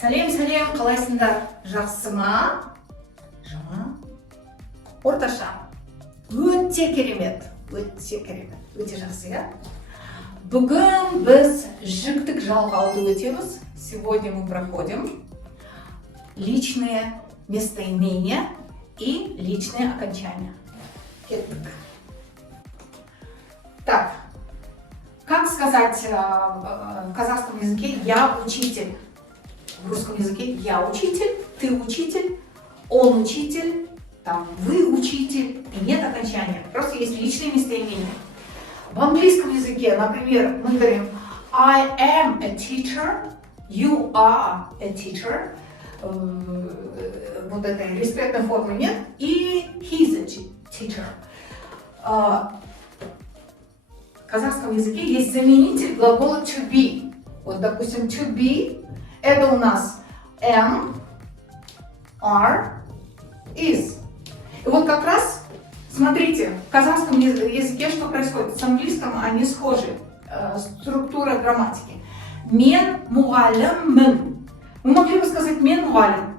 Сәлем, қалайсыңдар? Жақсы ма? Жама? Орташа? Өте керемет, өте жақсы, ja? Бүгін біз жіктік жалғауды өтеміз. Сегодня мы проходим личные местоимения и личные окончания. Так, как сказать в казахском языке «я учитель»? В русском языке «я учитель», «ты учитель», «он учитель», там, «вы учитель», и нет окончания, просто есть личные местоимения. В английском языке, например, мы говорим I am a teacher, you are a teacher, вот этой респектной формы нет, и he's a teacher. В казахском языке есть заменитель глагола to be. Вот, допустим, to be это у нас am, are, is. И вот как раз, смотрите, в казахском языке что происходит? С английском они схожи, структура грамматики. Мен мугалиммин. Мы могли бы сказать мен мугалим,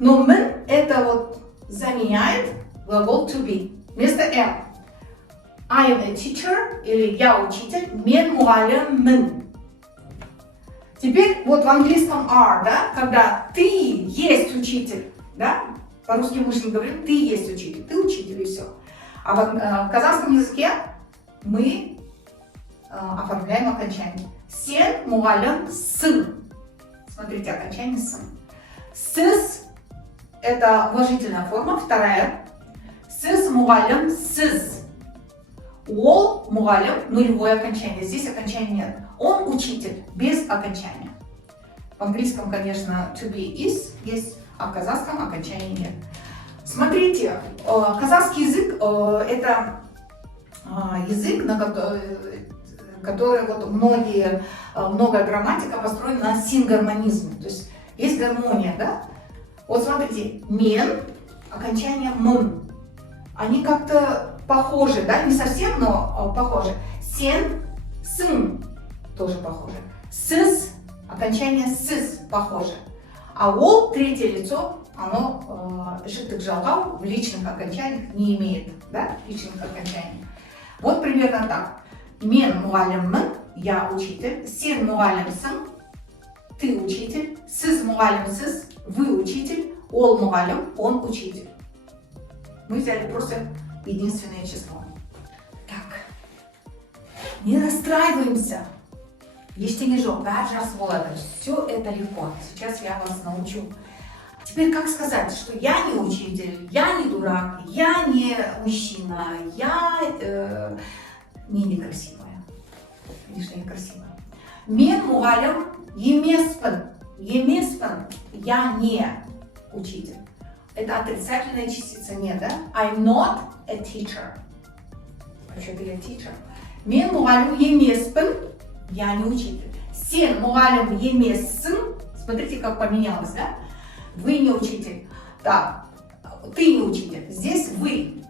но мен это вот заменяет глагол to be. Вместо am. I am a teacher или я учитель, мен мугалиммин. Теперь вот в английском are, да, когда ты есть учитель, да, по-русски мы говорим, ты есть учитель, ты учитель и все. А в казахском языке мы оформляем окончание. Сен мугалим сын. Смотрите, окончание сын. Сыз это уважительная форма, вторая. Сыз мугалим сыз. Ол мугалим нулевое окончание. Здесь окончания нет. Он учитель без окончания. В английском, конечно, to be is есть, а в казахском окончания нет. Смотрите, казахский язык это язык, на который вот многое грамматика построена на сингармонизме. То есть есть гармония, да? Вот смотрите, мен, окончание мн. Они как-то похожи, да? Не совсем, но похожи. Сен, сын тоже похоже. Сыз, окончание сыз похоже. А ол, третье лицо, оно жіктік жалғау в личных окончаниях не имеет, да? Личных окончаний. Вот примерно так. Мен мугалиммін, я учитель. Сен мугалимсың, ты учитель. Сіз мугалимсіз, вы учитель. Ол мугалим, он учитель. Мы взяли просто единственное число. Так, не расстраиваемся. Ештеңе жоқ, бәрі жақсы болады. Все это легко. Сейчас я вас научу. Теперь как сказать, что я не учитель, я не дурак, я не мужчина, я некрасивая. Конечно, некрасивая. Мен мугалим емеспін. Емеспін, я не учитель. Это отрицательная частица не, да? I'm not a teacher. Вообще-то я teacher. Мен мугалим емеспін. Я не учитель. Сен мугалим емессің. Смотрите, как поменялось, да? Вы не учитель. Так, ты не учитель. Здесь вы.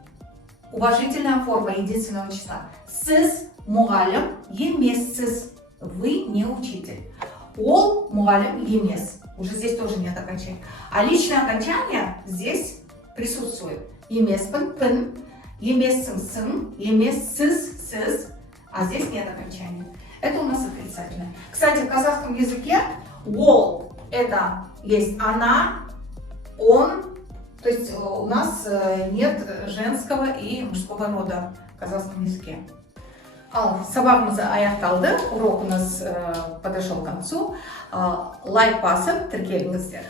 Уважительная форма единственного числа. Сіз мугалим емессіз. Вы не учитель. Ол мугалим емес. Уже здесь тоже нет окончания. А личное окончание здесь присутствует. Емеспін, пін, емессің, сын, емессіз, сіз. А здесь нет окончания. Это у нас отрицательное. Кстати, в казахском языке ол это есть она, он. То есть у нас нет женского и мужского рода в казахском языке. Сабағымыз аяқталды. Урок у нас подошел к концу. Лайк басып, тіркеліңіздер.